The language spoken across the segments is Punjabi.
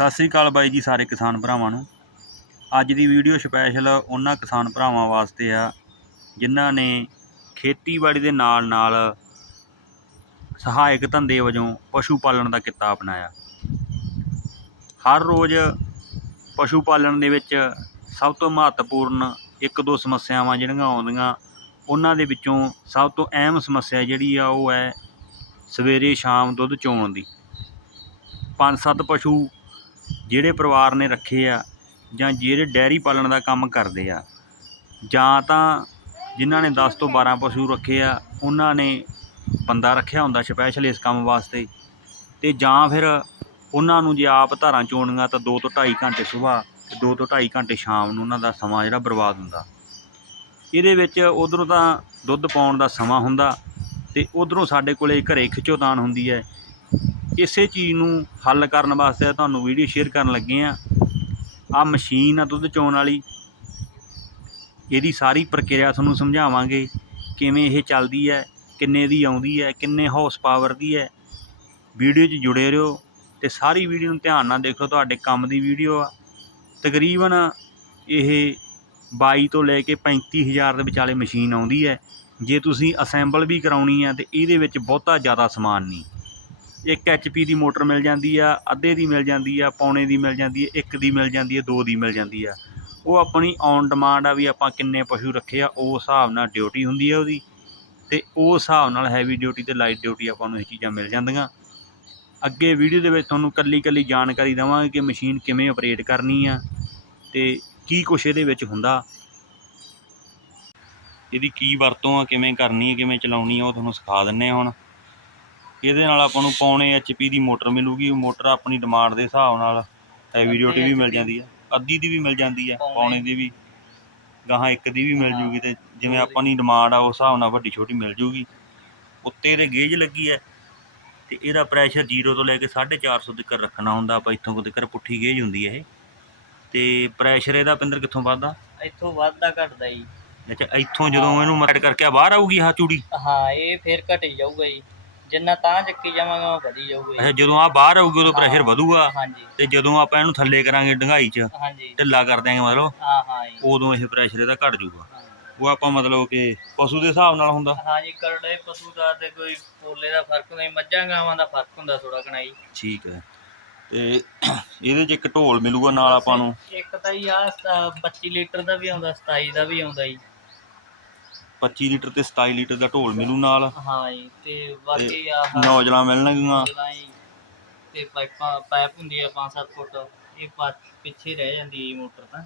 ਸਤਿ ਸ੍ਰੀ ਅਕਾਲ ਬਾਈ ਜੀ ਸਾਰੇ ਕਿਸਾਨ ਭਰਾਵਾਂ ਨੂੰ। ਅੱਜ ਦੀ ਵੀਡੀਓ ਸਪੈਸ਼ਲ ਉਹਨਾਂ ਕਿਸਾਨ ਭਰਾਵਾਂ ਵਾਸਤੇ ਆ, ਜਿਨ੍ਹਾਂ ਨੇ ਖੇਤੀਬਾੜੀ ਦੇ ਨਾਲ ਨਾਲ ਸਹਾਇਕ ਧੰਦੇ ਵਜੋਂ ਪਸ਼ੂ ਪਾਲਣ ਦਾ ਕਿੱਤਾ ਅਪਣਾਇਆ। ਹਰ ਰੋਜ਼ ਪਸ਼ੂ ਪਾਲਣ ਦੇ ਵਿੱਚ ਸਭ ਤੋਂ ਮਹੱਤਵਪੂਰਨ ਇੱਕ ਦੋ ਸਮੱਸਿਆਵਾਂ ਜਿਹੜੀਆਂ ਆਉਂਦੀਆਂ, ਉਹਨਾਂ ਦੇ ਵਿੱਚੋਂ ਸਭ ਤੋਂ ਅਹਿਮ ਸਮੱਸਿਆ ਜਿਹੜੀ ਆ ਉਹ ਹੈ ਸਵੇਰੇ ਸ਼ਾਮ ਦੁੱਧ ਚੋਣ ਦੀ। ਪੰਜ ਸੱਤ ਪਸ਼ੂ ਜਿਹੜੇ ਪਰਿਵਾਰ ਨੇ ਰੱਖੇ ਆ ਜਾਂ ਜਿਹੜੇ ਡੈਰੀ ਪਾਲਣ ਦਾ ਕੰਮ ਕਰਦੇ ਆ, ਜਾਂ ਤਾਂ ਜਿਨ੍ਹਾਂ ਨੇ 10 ਤੋਂ 12 ਪਸ਼ੂ ਰੱਖੇ ਆ, ਉਹਨਾਂ ਨੇ ਬੰਦਾ ਰੱਖਿਆ ਹੁੰਦਾ ਸਪੈਸ਼ਲ ਇਸ ਕੰਮ ਵਾਸਤੇ ਤੇ ਜਾਂ ਫਿਰ ਉਹਨਾਂ ਨੂੰ ਜੇ ਆਪ ਧਾਰਾਂ ਚੋਣੀਆਂ ਤਾਂ 2 ਤੋਂ 2.5 ਘੰਟੇ ਸਵੇਰ ਤੇ 2 ਤੋਂ 2.5 ਘੰਟੇ ਸ਼ਾਮ ਨੂੰ ਉਹਨਾਂ ਦਾ ਸਮਾਂ ਜਿਹੜਾ ਬਰਬਾਦ ਹੁੰਦਾ। ਇਹਦੇ ਵਿੱਚ ਉਧਰੋਂ ਤਾਂ ਦੁੱਧ ਪਾਉਣ ਦਾ ਸਮਾਂ ਹੁੰਦਾ ਤੇ ਉਧਰੋਂ ਸਾਡੇ ਕੋਲੇ ਘਰੇ ਖਿਚੋਤਾਨ ਹੁੰਦੀ ਹੈ ਇਸੇ ਚੀਜ਼ ਨੂੰ ਹੱਲ ਕਰਨ ਵਾਸਤੇ ਤੁਹਾਨੂੰ ਵੀਡੀਓ ਸ਼ੇਅਰ ਕਰਨ ਲੱਗੇ ਆ। ਆ ਮਸ਼ੀਨ ਆ ਦੁੱਧ ਚੋਣ ਵਾਲੀ। ਇਹਦੀ ਸਾਰੀ ਪ੍ਰਕਿਰਿਆ ਤੁਹਾਨੂੰ ਸਮਝਾਵਾਂਗੇ, ਕਿਵੇਂ ਇਹ ਚੱਲਦੀ ਹੈ, ਕਿੰਨੇ ਦੀ ਆਉਂਦੀ ਹੈ, ਕਿੰਨੇ ਹਾਰਸ ਪਾਵਰ ਦੀ ਹੈ। ਵੀਡੀਓ 'ਚ ਜੁੜੇ ਰਹੋ ਤੇ ਸਾਰੀ ਵੀਡੀਓ ਨੂੰ ਧਿਆਨ ਨਾਲ ਦੇਖੋ, ਤੁਹਾਡੇ ਕੰਮ ਦੀ ਵੀਡੀਓ ਆ। ਤਕਰੀਬਨ ਇਹ 22 ਤੋਂ ਲੈ ਕੇ 35000 ਦੇ ਵਿਚਾਲੇ ਮਸ਼ੀਨ ਆਉਂਦੀ ਹੈ। ਜੇ ਤੁਸੀਂ ਅਸੈਂਬਲ ਵੀ ਕਰਾਉਣੀ ਆ ਤੇ ਇਹਦੇ ਵਿੱਚ ਬਹੁਤਾ ਜ਼ਿਆਦਾ ਸਮਾਨ ਨਹੀਂ। ਇੱਕ ਐਚਪੀ ਦੀ ਮੋਟਰ ਮਿਲ ਜਾਂਦੀ ਆ, ਅੱਧੇ ਦੀ ਮਿਲ ਜਾਂਦੀ ਆ, ਪੌਣੇ ਦੀ ਮਿਲ ਜਾਂਦੀ ਹੈ ਇੱਕ ਦੀ ਮਿਲ ਜਾਂਦੀ ਹੈ ਦੋ ਦੀ ਮਿਲ ਜਾਂਦੀ ਆ। ਉਹ ਆਪਣੀ ਔਨ ਡਿਮਾਂਡ ਆ ਵੀ ਆਪਾਂ ਕਿੰਨੇ ਪਸ਼ੂ ਰੱਖੇ ਆ ਉਸ ਹਿਸਾਬ ਨਾਲ ਡਿਊਟੀ ਹੁੰਦੀ ਆ ਉਹਦੀ। ਤੇ ਉਸ ਹਿਸਾਬ ਨਾਲ ਹੈਵੀ ਡਿਊਟੀ ਤੇ ਲਾਈਟ ਡਿਊਟੀ ਆਪਾਂ ਨੂੰ ਇਹ ਚੀਜ਼ਾਂ ਮਿਲ ਜਾਂਦੀਆਂ। ਅੱਗੇ ਵੀਡੀਓ ਦੇ ਵਿੱਚ ਤੁਹਾਨੂੰ ਕੱਲੀ ਕੱਲੀ ਜਾਣਕਾਰੀ ਦੇਵਾਂਗੇ ਕਿ ਮਸ਼ੀਨ ਕਿਵੇਂ ਆਪਰੇਟ ਕਰਨੀ ਆ ਤੇ ਕੀ ਕੁਛ ਇਹਦੇ ਵਿੱਚ ਹੁੰਦਾ। ਇਹਦੀ ਕੀ ਵਰਤੋਂ ਆ, ਕਿਵੇਂ ਕਰਨੀ ਹੈ ਕਿਵੇਂ ਚਲਾਉਣੀ ਆ, ਉਹ ਤੁਹਾਨੂੰ ਸਿਖਾ ਦਿੰਨੇ ਆ ਹੁਣ। ਇਹਦੇ ਨਾਲ ਆਪਾਂ ਨੂੰ ਪੌਣੇ ਐਚਪੀ ਦੀ ਮੋਟਰ ਮਿਲੂਗੀ ਮੋਟਰ ਆਪਣੀ ਡਿਮਾਂਡ ਦੇ ਹਿਸਾਬ ਨਾਲ ਹੈਵੀ ਡਿਊਟੀ ਵੀ ਮਿਲ ਜਾਂਦੀ ਆ ਅੱਧੀ ਦੀ ਵੀ ਮਿਲ ਜਾਂਦੀ ਆ ਪੌਣੇ। ਦੀ ਵੀ ਗਾਹਾਂ ਇੱਕ ਦੀ ਵੀ ਮਿਲ ਜੂਗੀ ਤੇ ਜਿਵੇਂ ਆਪਾਂ ਦੀ ਡਿਮਾਂਡ ਆ ਉਸ ਹਿਸਾਬ ਨਾਲ ਵੱਡੀ ਛੋਟੀ ਮਿਲ ਜੂਗੀ। ਉੱਤੇ ਇਹਦੇ ਗੇਜ ਲੱਗੀ ਹੈ ਤੇ ਇਹਦਾ ਪ੍ਰੈਸ਼ਰ 0 ਤੋਂ ਲੈ ਕੇ 450 ਤੱਕ ਰੱਖਣਾ ਹੁੰਦਾ ਆਪਾਂ ਇੱਥੋਂ ਕੋ ਤੱਕ ਪੁੱਠੀ ਗੇਜ ਹੁੰਦੀ ਹੈ ਇਹ। ਤੇ ਪ੍ਰੈਸ਼ਰ ਇਹਦਾ ਪਿੰਦਰ ਕਿੱਥੋਂ ਵੱਧਦਾ? ਇੱਥੋਂ ਵੱਧਦਾ ਘਟਦਾ ਜੀ। ਅੱਛਾ ਇੱਥੋਂ ਜਦੋਂ ਇਹਨੂੰ ਮੈਟ ਕਰਕੇ ਬਾਹਰ ਆਊਗੀ ਆਹ ਚੂੜੀ? ਹਾਂ ਇਹ ਫਿਰ ਘਟੀ ਜਾਊਗਾ ਜੀ। ਜਿੰਨਾ ਤਾਂ ਚੱਕੀ ਜਾਵਾਂਗਾ ਉਹ ਵਧੀ ਜਾਊਗਾ। ਅੱਛਾ ਜਦੋਂ ਆ ਬਾਹਰ ਆਊਗੀ ਉਦੋਂ ਪ੍ਰੈਸ਼ਰ ਵਧੂਗਾ। ਹਾਂਜੀ। ਤੇ ਜਦੋਂ ਆਪਾਂ ਇਹਨੂੰ ਥੱਲੇ ਕਰਾਂਗੇ ਡੰਗਾਈ 'ਚ ਹਾਂਜੀ। ਢਿੱਲਾ ਕਰ ਦਿਆਂਗੇ ਮਤਲਬ ਹਾਂ ਹਾਂ ਜੀ। ਉਦੋਂ ਇਹ ਪ੍ਰੈਸ਼ਰ ਇਹਦਾ ਘਟ ਜਾਊਗਾ। ਉਹ ਆਪਾਂ ਮਤਲਬ ਕਿ ਪਸ਼ੂ ਦੇ ਹਿਸਾਬ ਨਾਲ ਹੁੰਦਾ। ਹਾਂ ਜੀ ਕਰੜੇ ਪਸ਼ੂ ਦਾ ਤੇ ਕੋਈ ਪੋਲੇ ਦਾ ਫ਼ਰਕ ਨਹੀਂ ਮੱਝਾਂ ਗਾਵਾਂ ਦਾ ਫ਼ਰਕ ਹੁੰਦਾ ਥੋੜਾ ਘਣਾ ਜੀ। ਠੀਕ ਹੈ। ਤੇ ਇਹਦੇ 'ਚ ਇੱਕ ਢੋਲ ਮਿਲੂਗਾ ਨਾਲ ਆਪਾਂ ਨੂੰ। ਇੱਕ ਤਾਂ ਜੀ ਆ 25 ਲੀਟਰ ਦਾ ਵੀ ਆਉਂਦਾ 27 ਦਾ ਵੀ ਆਉਂਦਾ ਜੀ। 25 ਲੀਟਰ ਤੇ 27 ਲੀਟਰ ਦਾ ਢੋਲ ਮਿਲੂ ਨਾਲ। ਹਾਂ ਜੀ ਤੇ ਬਾਕੀ ਆ ਨੌਜਲਾਂ ਮਿਲਣਗੀਆਂ। ਤੇ ਪਾਈਪਾਂ ਪਾਈਪ ਹੁੰਦੀ ਆ 5-7 ਫੁੱਟ ਇਹ ਪਾ- ਪਿੱਛੇ ਰਹਿ ਜਾਂਦੀ ਹੈ ਮੋਟਰ ਤਾਂ।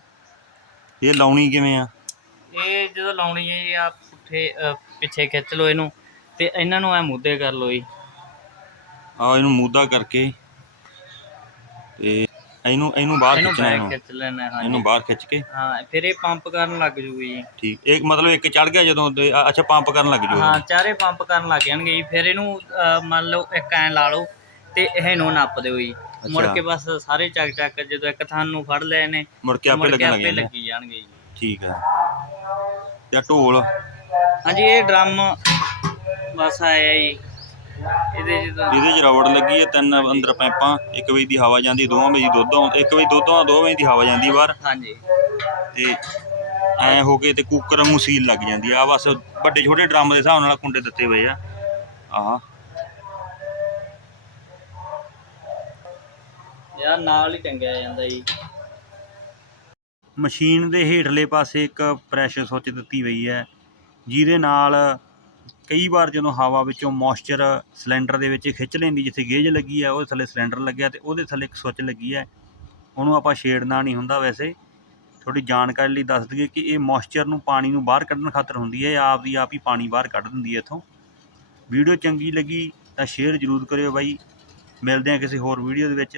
ਇਹ ਲਾਉਣੀ ਕਿਵੇਂ ਆ? ਇਹ ਜਦੋਂ ਲਾਉਣੀ ਹੈ ਜੀ ਆ ਪੁੱਠੇ ਅ, ਪਿੱਛੇ ਖਿੱਚ ਲਓ ਇਹਨੂੰ ਤੇ ਇਹਨਾਂ ਨੂੰ ਐ ਮੁੱਦੇ ਕਰ ਲਓ ਜੀ। ਆ ਇਹਨੂੰ ਮੂਦਾ ਕਰਕੇ। ਤੇ ਇਹਨੂੰ ਇਹਨੂੰ ਬਾਹਰ ਇਹਨੂੰ ਖਿੱਚਣਾ ਬੈਕ ਇਹਨੂੰ। ਖਿੱਚ ਲੈਣਾ ਹਾਂ ਇਹਨੂੰ ਬਾਹਰ ਖਿੱਚ ਕੇ। ਹਾਂ ਫਿਰ ਇਹ ਪੰਪ ਕਰਨ ਲੱਗ ਜੂਗੀ ਜੀ। ਠੀਕ ਇੱਕ ਮਤਲਬ ਇੱਕ ਚੜ ਗਿਆ ਜਦੋਂ ਤੇ- ਅ- ਅੱਛਾ ਪੰਪ ਕਰਨ ਲੱਗ ਜੂ ਹਾਂ ਚਾਰੇ ਪੰਪ ਕਰਨ ਲੱਗ ਜਾਣਗੇ ਜੀ। ਫਿਰ ਇਹਨੂੰ ਮੰਨ ਲਓ ਇੱਕ ਐ ਲਾ ਲਓ ਤੇ ਇਹਨੂੰ ਨੱਪ ਦਿਓ ਜੀ। ਮੁੜ। ਕੇ ਬਸ ਸਾਰੇ ਚੱਕ ਚੱਕ ਜਦੋਂ ਇੱਕ ਥਾਂ ਨੂੰ ਫੜ ਲਏ ਨੇ ਮੁੜ ਕੇ ਆਪੇ ਮੁੜ ਕੇ ਲੱਗਣ ਲੱਗ ਆਪੇ ਜਾਂਦੇ। ਲੱਗੀ ਜਾਣਗੇ ਜੀ। ਠੀਕ ਹੈ ਤੇ ਆਹ ਢੋਲ। ਹਾਂਜੀ ਇਹ ਡਰਮ ਬਸ ਆਇਆ ਜੀ। ਇਹਦੇ ਜਦੋਂ ਇਹਦੇ 'ਚ ਰਬੜ ਲੱਗੀ ਹੈ ਤਿੰਨ ਅੰਦਰ ਪਾਈਪਾਂ ਇੱਕ ਵਜੇ ਦੀ ਹਵਾ ਜਾਂਦੀ ਦੋਵਾਂ ਵਜੇ ਦੁੱਧ ਆਉਂਦਾ ਇੱਕ ਵਜੇ ਦੁੱਧ ਆਉਂਦਾ ਦੋ ਵਜੇ ਦੀ ਹਵਾ ਜਾਂਦੀ ਬਾਹਰ। ਹਾਂਜੀ। ਤੇ ਐ ਹੋ ਕੇ ਤੇ ਕੁੱਕਰ ਨੂੰ ਸੀਲ ਲੱਗ ਜਾਂਦੀ ਆ। ਬਸ ਵੱਡੇ ਛੋਟੇ ਡਰਮ ਦੇ ਹਿਸਾਬ ਨਾਲ ਕੁੰਡੇ ਦਿੱਤੇ ਹੋਏ ਆ। ਆਹ। ਯਾਰ ਨਾਲ ਹੀ ਟੰਗਿਆ ਜਾਂਦਾ ਜੀ। ਮਸ਼ੀਨ ਦੇ ਹੇਠਲੇ ਪਾਸੇ ਇੱਕ ਪ੍ਰੈਸ਼ਰ ਸੁੱਚ ਦਿੱਤੀ ਹੋਈ ਹੈ। ਜਿਹਦੇ ਨਾਲ ਕਈ ਵਾਰ ਜਦੋਂ ਹਵਾ ਵਿੱਚੋਂ ਮੋਇਸਚਰ ਸਿਲੰਡਰ ਦੇ ਵਿੱਚ ਖਿੱਚ ਲੈਂਦੀ, ਜਿੱਥੇ ਗੇਜ ਲੱਗੀ ਹੈ ਉਹਦੇ ਥੱਲੇ ਸਿਲੰਡਰ ਲੱਗਿਆ ਤੇ ਉਹਦੇ ਥੱਲੇ ਇੱਕ ਸੁੱਚ ਲੱਗੀ ਹੈ ਉਹਨੂੰ ਆਪਾਂ ਛੇੜਨਾ ਨਹੀਂ ਹੁੰਦਾ ਵੈਸੇ। ਥੋੜੀ ਜਾਣਕਾਰੀ ਲਈ ਦੱਸ ਦਈਏ ਕਿ ਇਹ ਮੋਇਸਚਰ ਨੂੰ ਪਾਣੀ ਨੂੰ ਬਾਹਰ ਕੱਢਣ ਖਾਤਰ ਹੁੰਦੀ ਹੈ, ਇਹ ਆਪ ਦੀ ਆਪ ਹੀ ਪਾਣੀ ਬਾਹਰ ਕੱਢ ਦਿੰਦੀ ਹੈ ਇੱਥੋਂ। ਵੀਡੀਓ ਚੰਗੀ ਲੱਗੀ ਤਾਂ ਸ਼ੇਅਰ ਜ਼ਰੂਰ ਕਰਿਓ ਬਾਈ। ਮਿਲਦੇ ਹਾਂ ਕਿਸੇ ਹੋਰ ਵੀਡੀਓ ਦੇ ਵਿੱਚ।